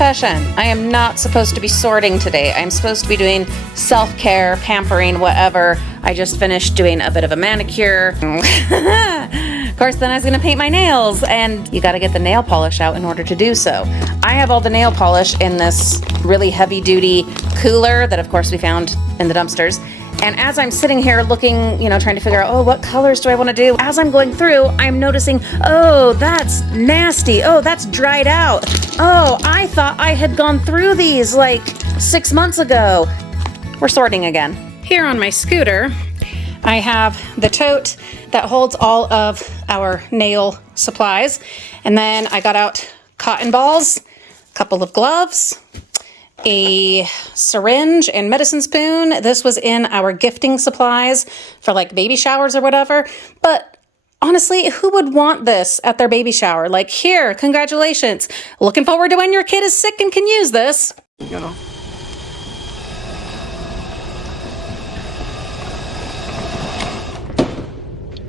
confession. I am not supposed to be sorting today. I'm supposed to be doing self-care, pampering, whatever. I just finished doing a bit of a manicure. Of course, then I was gonna paint my nails, and you gotta get the nail polish out in order to do so. I have all the nail polish in this really heavy-duty cooler that, of course, we found in the dumpsters. And as I'm sitting here looking, trying to figure out, oh, what colors do I want to do? As I'm going through, I'm noticing, oh, that's nasty. Oh, that's dried out. Oh, I thought I had gone through these like 6 months ago. We're sorting again. Here on my scooter, I have the tote that holds all of our nail supplies. And then I got out cotton balls, a couple of gloves, a syringe and medicine spoon. This was in our gifting supplies for like baby showers or whatever. But honestly, who would want this at their baby shower? Like, here, congratulations. Looking forward to when your kid is sick and can use this.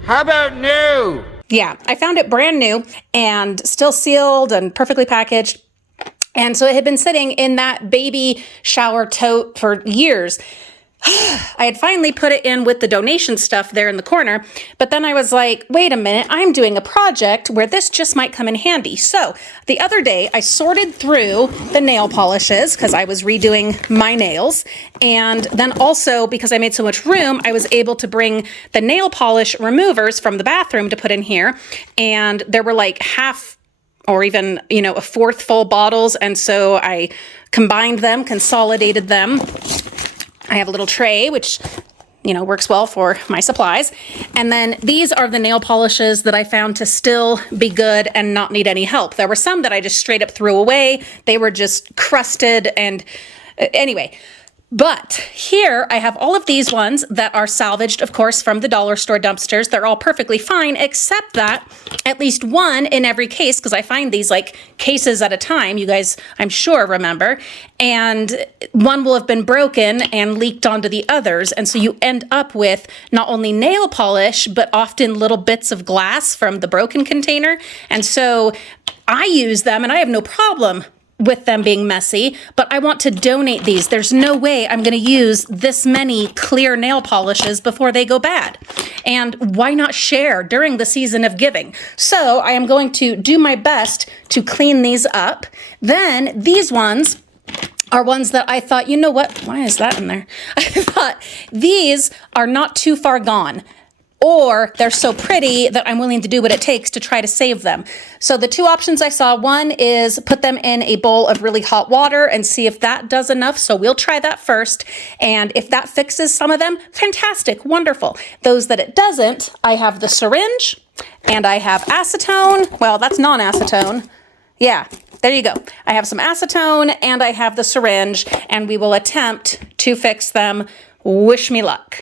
How about new? Yeah, I found it brand new and still sealed and perfectly packaged. And so it had been sitting in that baby shower tote for years. I had finally put it in with the donation stuff there in the corner, but then I was like, wait a minute, I'm doing a project where this just might come in handy. So the other day I sorted through the nail polishes because I was redoing my nails. And then also because I made so much room, I was able to bring the nail polish removers from the bathroom to put in here. And there were like half or even, a fourth full bottles. And so I combined them, consolidated them. I have a little tray, which, works well for my supplies. And then these are the nail polishes that I found to still be good and not need any help. There were some that I just straight up threw away. They were just crusted and anyway. But here I have all of these ones that are salvaged, of course, from the dollar store dumpsters. They're all perfectly fine, except that at least one in every case, because I find these like cases at a time, you guys, I'm sure, remember, and one will have been broken and leaked onto the others. And so you end up with not only nail polish, but often little bits of glass from the broken container. And so I use them and I have no problem with them being messy, but I want to donate these. There's no way I'm going to use this many clear nail polishes before they go bad. And why not share during the season of giving? So I am going to do my best to clean these up. Then these ones are ones that I thought, you know what? Why is that in there? I thought these are not too far gone. Or they're so pretty that I'm willing to do what it takes to try to save them. So the two options I saw, one is put them in a bowl of really hot water and see if that does enough. So we'll try that first. And if that fixes some of them, fantastic, wonderful. Those that it doesn't, I have the syringe and I have acetone. Well, that's non-acetone. Yeah, there you go. I have some acetone and I have the syringe, and we will attempt to fix them. Wish me luck.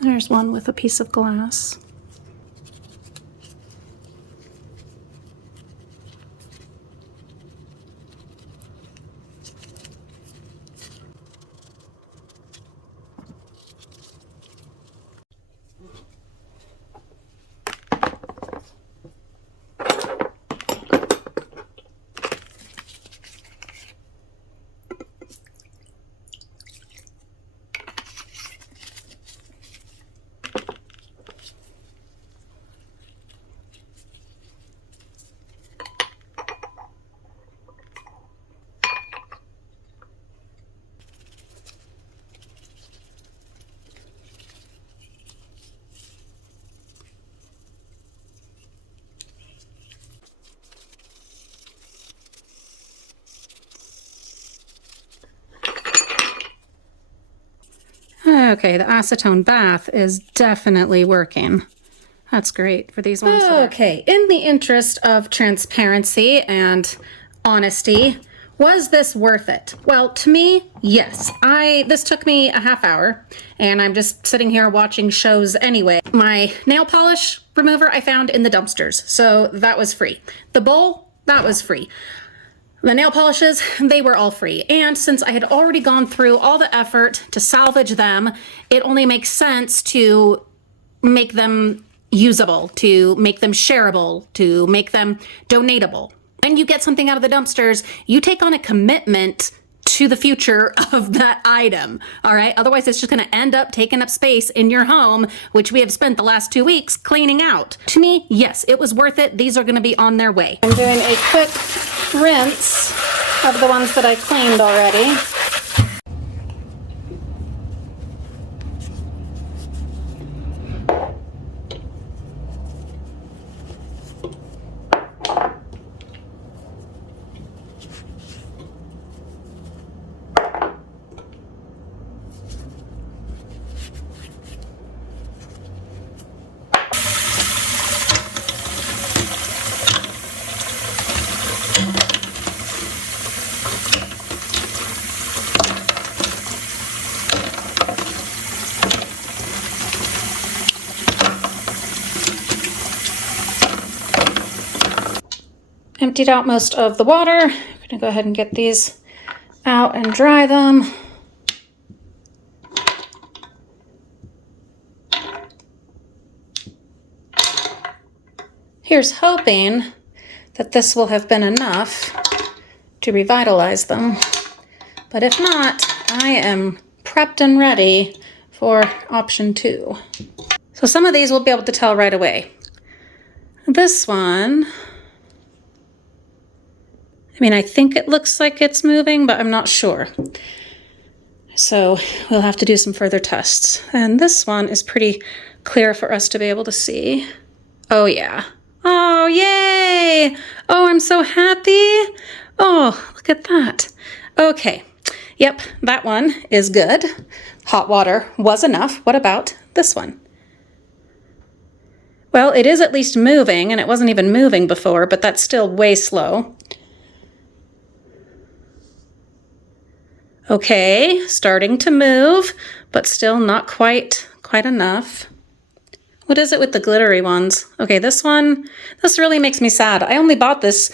There's one with a piece of glass. Okay, the acetone bath is definitely working. That's great for these ones. Okay, in the interest of transparency and honesty, was this worth it? Well, to me, yes. This took me a half hour, and I'm just sitting here watching shows anyway. My nail polish remover I found in the dumpsters, so that was free. The bowl, that was free. The nail polishes, they were all free. And since I had already gone through all the effort to salvage them, it only makes sense to make them usable, to make them shareable, to make them donatable. And you get something out of the dumpsters, you take on a commitment to the future of that item, all right? Otherwise, it's just gonna end up taking up space in your home, which we have spent the last 2 weeks cleaning out. To me, yes, it was worth it. These are gonna be on their way. I'm doing a quick rinse of the ones that I cleaned already. Emptied out most of the water. I'm gonna go ahead and get these out and dry them. Here's hoping that this will have been enough to revitalize them. But if not, I am prepped and ready for option 2. So some of these we'll be able to tell right away. This one, I mean, I think it looks like it's moving, but I'm not sure. So we'll have to do some further tests. And this one is pretty clear for us to be able to see. Oh yeah. Oh, yay! Oh, I'm so happy. Oh, look at that. Okay. Yep, that one is good. Hot water was enough. What about this one? Well, it is at least moving, and it wasn't even moving before, but that's still way slow. Okay, starting to move, but still not quite enough. What is it with the glittery ones? Okay, this one, this really makes me sad. I only bought this,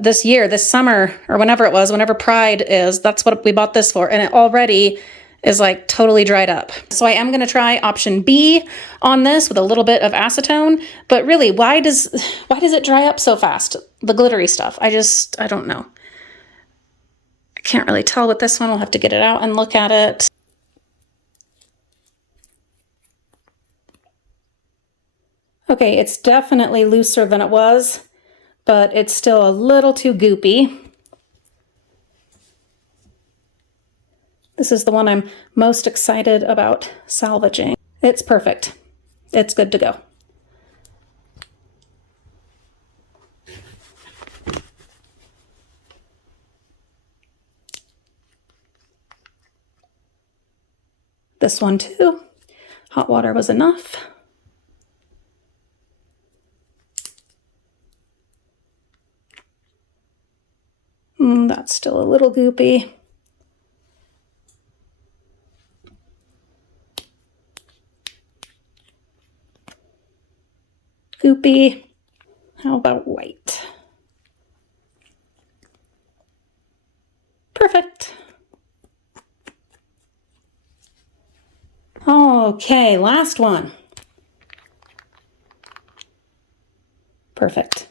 this year, this summer, or whenever it was, whenever Pride is, that's what we bought this for, and it already is like totally dried up. So I am gonna try option B on this with a little bit of acetone, but really, why does it dry up so fast? The glittery stuff, I don't know. I can't really tell with this one. We'll have to get it out and look at it. Okay, it's definitely looser than it was, but it's still a little too goopy. This is the one I'm most excited about salvaging. It's perfect. It's good to go. This one too. Hot water was enough. That's still a little goopy. Goopy. How about white? Perfect. Okay, last one. Perfect.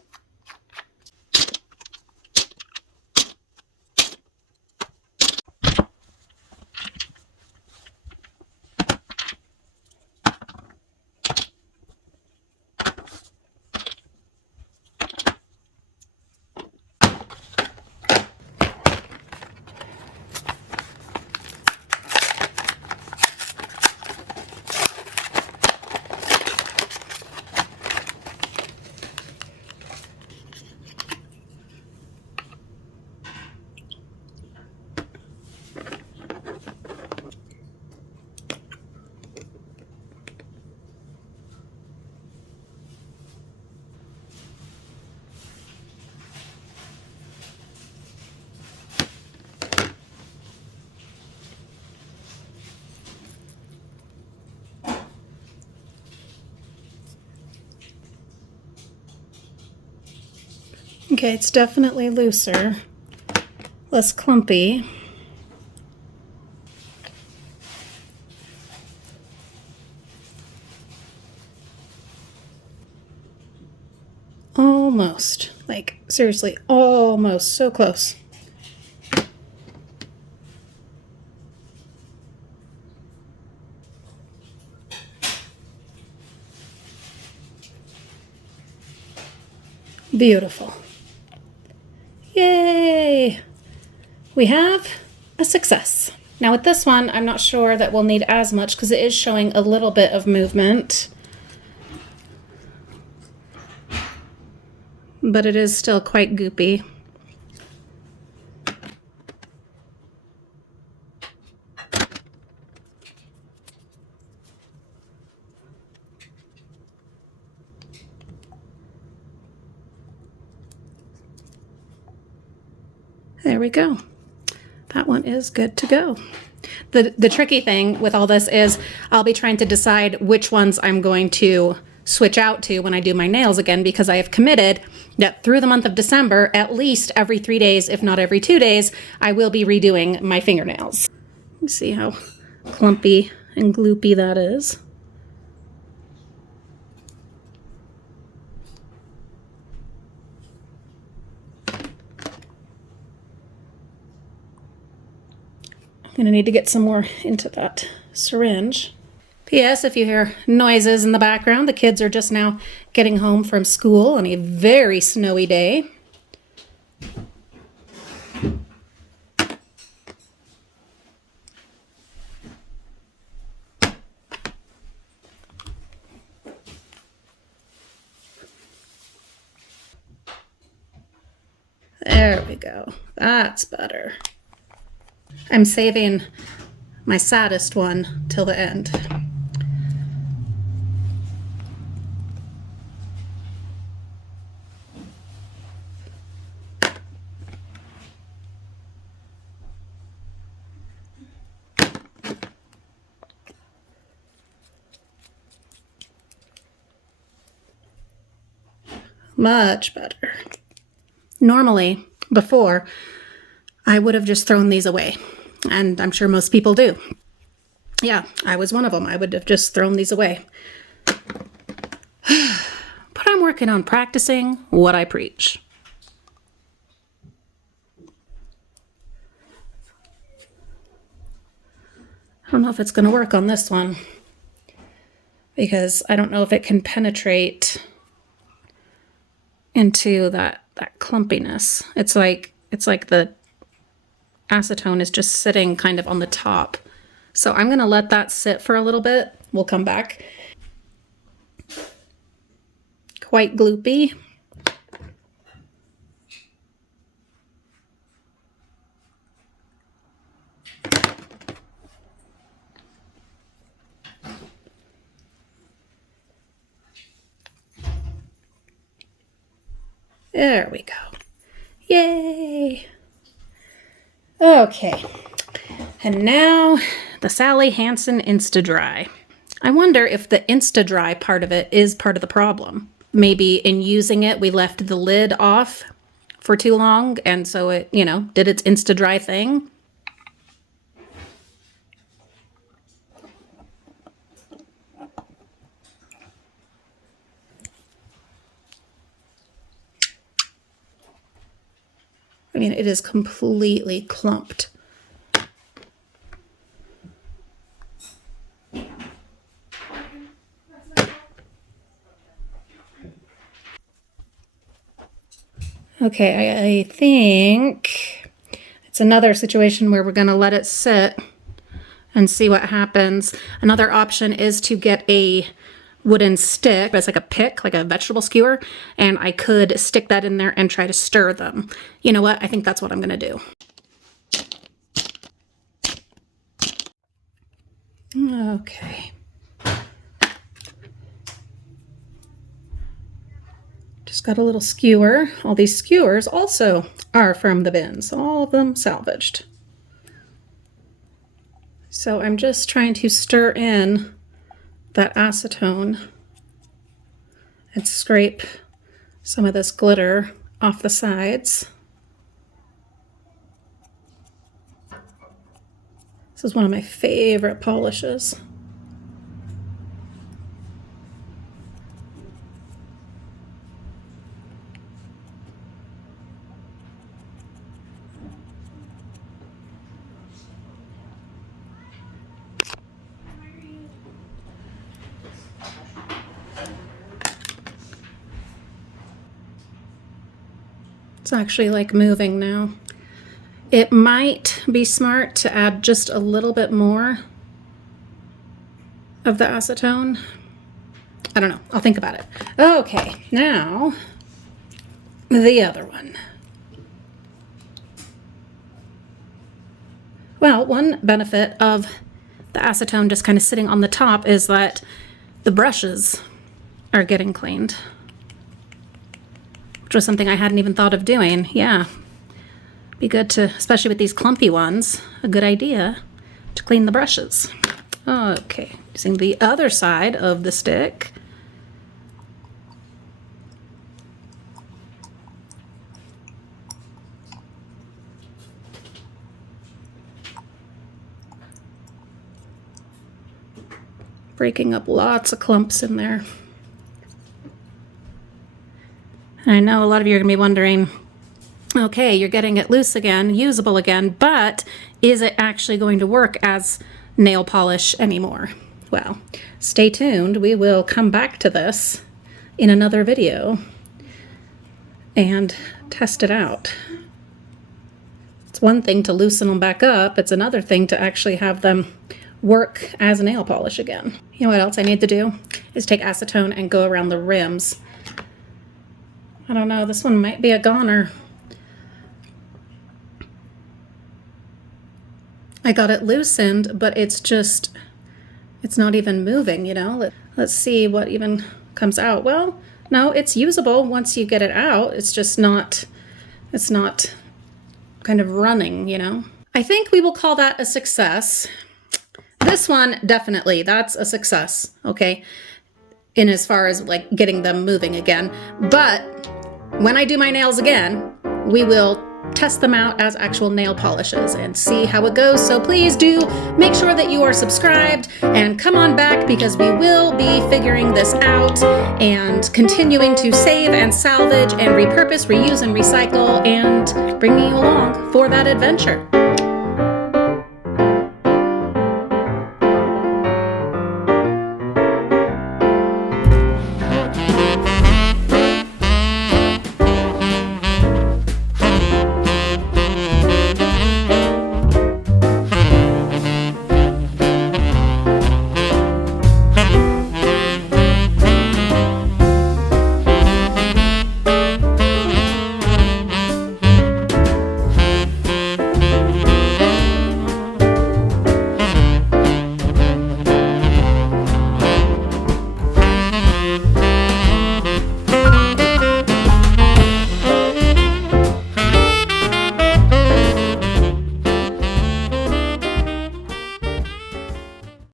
Okay, it's definitely looser, less clumpy. Almost, like seriously, almost, so close. Beautiful. Yay! We have a success. Now with this one, I'm not sure that we'll need as much because it is showing a little bit of movement. But it is still quite goopy. There we go. That one is good to go. The tricky thing with all this is I'll be trying to decide which ones I'm going to switch out to when I do my nails again, because I have committed that through the month of December, at least every 3 days, if not every 2 days, I will be redoing my fingernails. Let me see how clumpy and gloopy that is. I'm going to need to get some more into that syringe. P.S. If you hear noises in the background, the kids are just now getting home from school on a very snowy day. There we go. That's better. I'm saving my saddest one till the end. Much better. Normally, before, I would have just thrown these away. And I'm sure most people do. Yeah, I was one of them. I would have just thrown these away. But I'm working on practicing what I preach. I don't know if it's going to work on this one, because I don't know if it can penetrate into that clumpiness. It's like the acetone is just sitting kind of on the top. So I'm going to let that sit for a little bit. We'll come back. Quite gloopy. There we go. Yay! Okay, and now the Sally Hansen Insta-Dry. I wonder if the Insta-Dry part of it is part of the problem. Maybe in using it, we left the lid off for too long, and so it, you know, did its Insta-Dry thing. I mean, it is completely clumped. Okay, I think it's another situation where we're going to let it sit and see what happens. Another option is to get a wooden stick. It's like a pick, like a vegetable skewer, and I could stick that in there and try to stir them. You know what? I think that's what I'm going to do. Okay. Just got a little skewer. All these skewers also are from the bins, all of them salvaged. So I'm just trying to stir in that acetone and scrape some of this glitter off the sides. This is one of my favorite polishes. It's actually like moving now. It might be smart to add just a little bit more of the acetone. I don't know. I'll think about it. Okay, now the other one. Well, one benefit of the acetone just kind of sitting on the top is that the brushes are getting cleaned, which was something I hadn't even thought of doing. Yeah, be good to, especially with these clumpy ones, a good idea to clean the brushes. Okay, using the other side of the stick. Breaking up lots of clumps in there. I know a lot of you are going to be wondering, okay, you're getting it loose again, usable again, but is it actually going to work as nail polish anymore? Well, stay tuned. We will come back to this in another video and test it out. It's one thing to loosen them back up. It's another thing to actually have them work as nail polish again. You know what else I need to do is take acetone and go around the rims. I don't know, this one might be a goner. I got it loosened, but it's not even moving, you know? Let's see what even comes out. Well, no, it's usable once you get it out. It's just not, it's not kind of running, you know? I think we will call that a success. This one, definitely, that's a success, okay? In as far as like getting them moving again. But when I do my nails again, we will test them out as actual nail polishes and see how it goes. So please do make sure that you are subscribed and come on back, because we will be figuring this out and continuing to save and salvage and repurpose, reuse and recycle, and bringing you along for that adventure.